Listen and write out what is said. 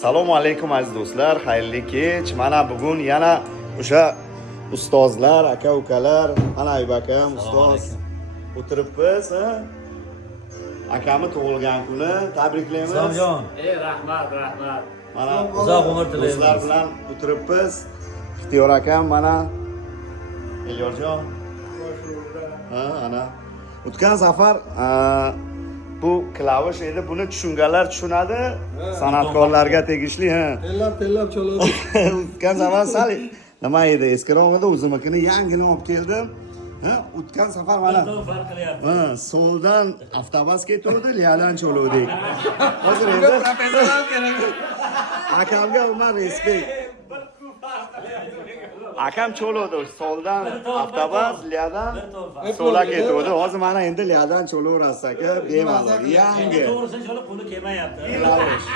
Assalomu alaykum aziz do'stlar, xayrli kech. Mana bugun yana o'sha ustozlar, aka-ukalar, mana Ayub akam, ustoz o'tiribmiz. Akamni tug'ilgan kuni tabriklaymiz. Islomjon. Rahmat. Mana Uzoq umr tilaymiz. do'stlar bilan o'tiribmiz. Ixtiyor akam mana Elyorjon. Ana. O'tgan safar bu klavish edi, buni tushunganlar tushunadi. San'atkorlarga tegishli, Tellab choladi. O'tgan safar sal nima edi, eskiroq edi, o'zimnikini yangini olib keldim. O'tgan safar mana Farq qilyapti. soldan avtobus ketuvdi, liyadan choluvdik. Hozir endi Professional kerak. akamga umuman respekt. Akam choluvdi, soldan avtobus, liyadan so'la ketuvdi. Hozir mana endi liyadan cholaverasiz aka, bemalol. Yangi. To'g'risini cholib qo'li kelmayapti. Klavish.